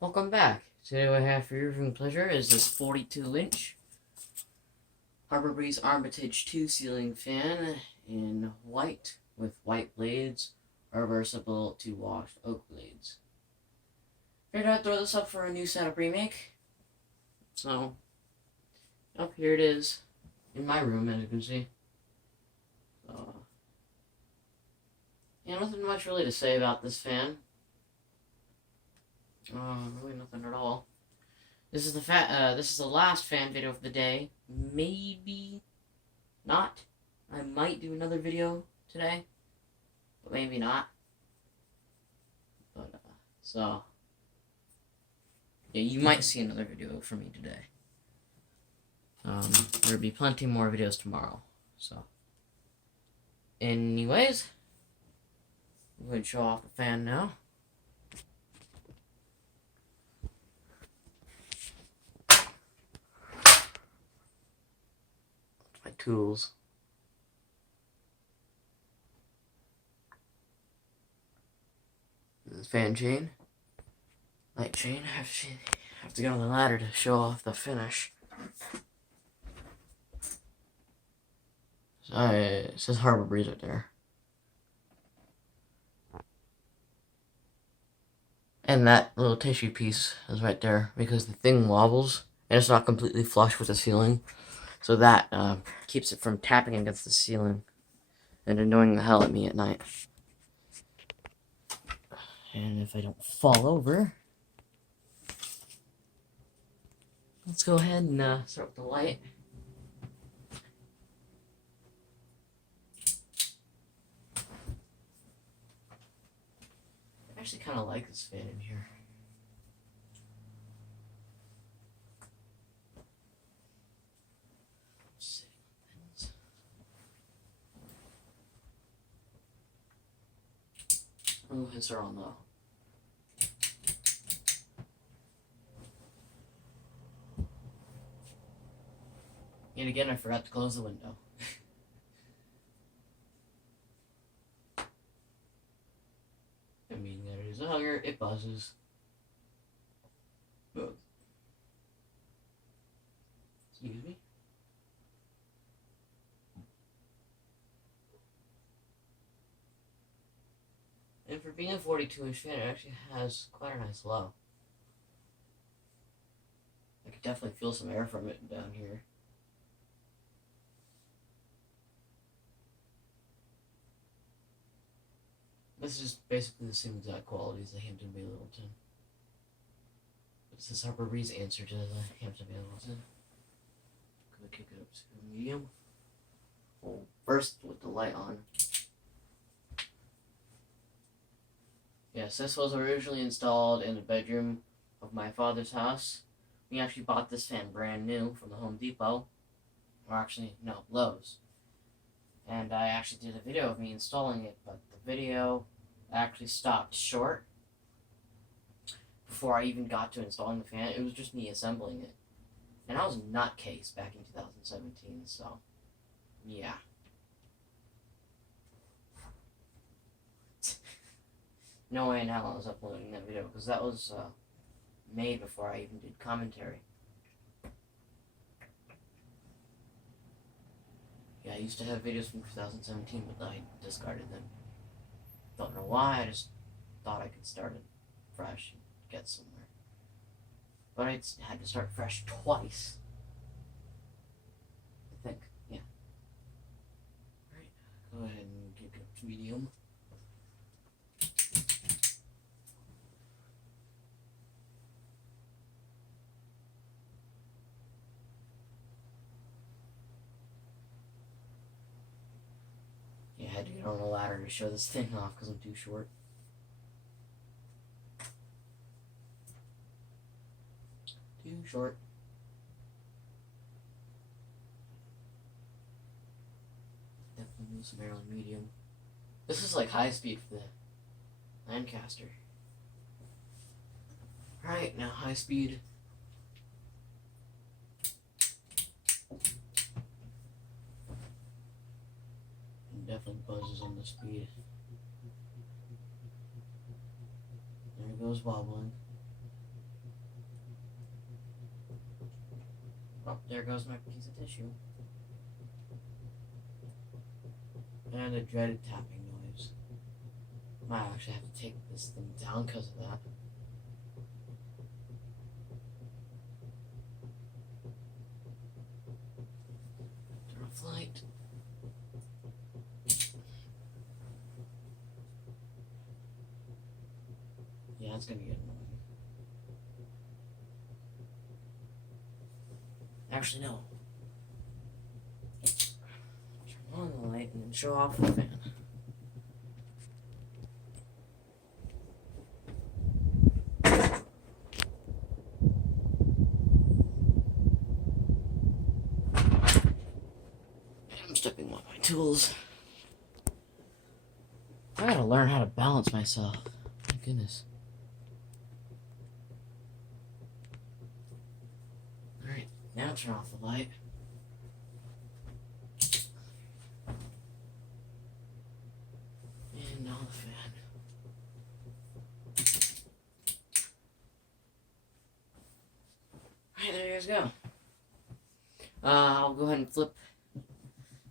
Welcome back. Today what I have for your viewing pleasure is this 42-inch Harbor Breeze Amitage 2 ceiling fan in white with white blades, reversible to washed oak blades. Figured I'd throw this up for a new setup remake. So, up here it is in my room, as you can see. So, yeah, nothing much really to say about this fan. Really nothing at all. This is the last fan video of the day. Maybe not. I might do another video today, but maybe not. But so yeah, you might see another video from me today. There'll be plenty more videos tomorrow. So, anyways, I'm going to show off the fan now. My tools. This fan chain. Light chain. I have to get on the ladder to show off the finish. So, it says Harbor Breeze right there. And that little tissue piece is right there because the thing wobbles and it's not completely flush with the ceiling. So that keeps it from tapping against the ceiling and annoying the hell at me at night. And if I don't fall over, let's go ahead and start with the light. I actually kind of like this fan in here. Oh, hits are on low. Yet again, I forgot to close the window. I mean, there is a hugger, it buzzes. Oh. Excuse me. And for being a 42-inch fan, it actually has quite a nice low. I could definitely feel some air from it down here. This is basically the same exact quality as the Hampton Bay Littleton. It's this Harbor Breeze answer to the Hampton Bay Littleton. Gonna kick it up to medium. Well, first with the light on. Yes, this was originally installed in the bedroom of my father's house. We actually bought this fan brand new from the Home Depot. Or actually, no, Lowe's. And I actually did a video of me installing it, but the video actually stopped short before I even got to installing the fan. It was just me assembling it. And I was a nutcase back in 2017, so yeah. No way in hell I was uploading that video, because that was made before I even did commentary. Yeah, I used to have videos from 2017, but I discarded them. Don't know why, I just thought I could start it fresh and get somewhere. But I had to start fresh twice. I think, yeah. Alright, go ahead and kick it up to medium. I had to get on a ladder to show this thing off because I'm too short. Too short. Definitely move some air on medium. This is like high speed for the Lancaster. Alright, now high speed. Definitely buzzes on the speed. There it goes wobbling. Oh, there goes my piece of tissue. And a dreaded tapping noise. Might actually have to take this thing down because of that. Turn off light. Yeah, it's gonna get annoying. Actually, no. Turn on the light and then show off the fan. I'm stepping on my tools. I gotta learn how to balance myself. My goodness. Alright, now turn off the light. And on the fan. Alright, there you guys go. I'll go ahead and flip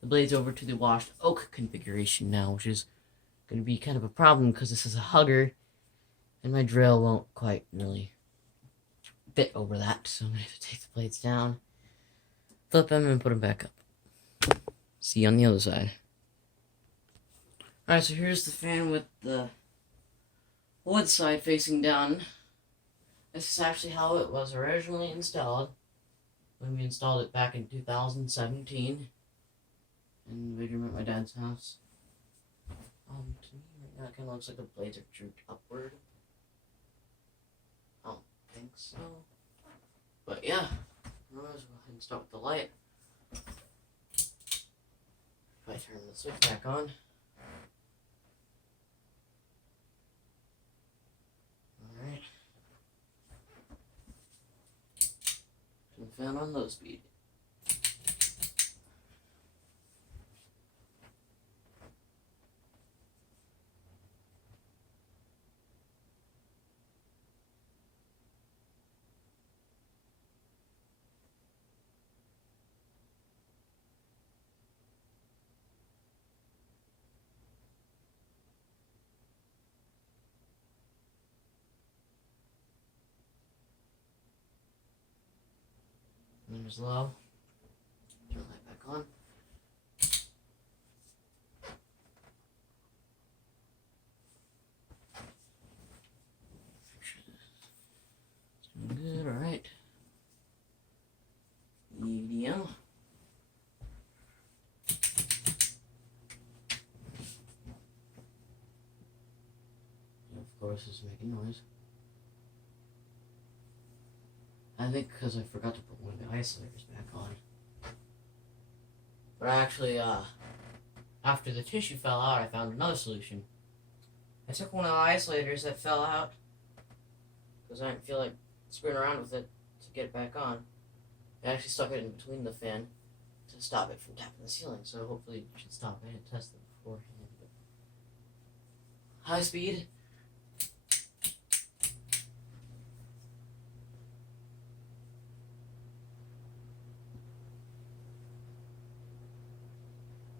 the blades over to the washed oak configuration now, which is going to be kind of a problem because this is a hugger and my drill won't quite really fit over that, so I'm going to have to take the blades down, flip them, and put them back up. See you on the other side. Alright, so here's the fan with the wood side facing down. This is actually how it was originally installed when we installed it back in 2017 in the bedroom at my dad's house. To me right now it kind of looks like the blades are drooped upward. I don't think so. But yeah, let's go ahead and start with the light. If I turn the switch back on. Alright. Turn the fan on low speed. And there's low. Turn the light back on. It's doing good, alright. Medium. Of course, it's making noise. I think because I forgot to put one of the isolators back on. But actually, after the tissue fell out, I found another solution. I took one of the isolators that fell out because I didn't feel like screwing around with it to get it back on. I actually stuck it in between the fan to stop it from tapping the ceiling, so hopefully it should stop. I didn't test it beforehand. But high speed.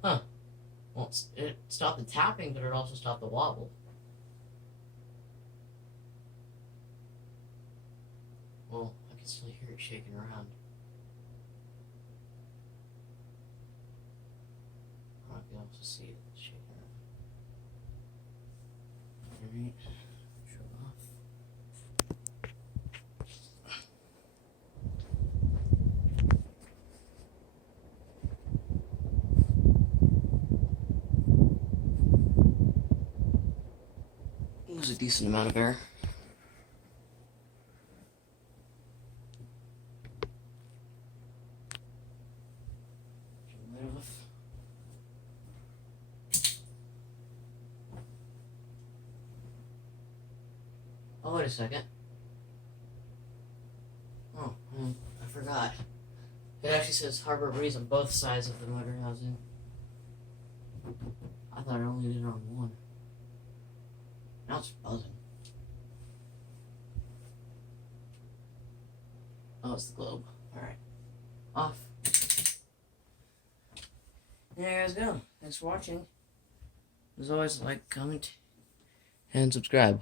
Huh. Well, it stopped the tapping, but it also stopped the wobble. Well, I can still hear it shaking around. I might be able to see it shaking around. Alright. Show it off. There's a decent amount of air. Oh, wait a second. Oh, I forgot. It actually says Harbor Breeze on both sides of the motor housing. I thought I only did it on one. Now it's buzzing. Oh, it's the globe. Alright. off. There you guys go. Thanks for watching. As always, like, comment, and subscribe.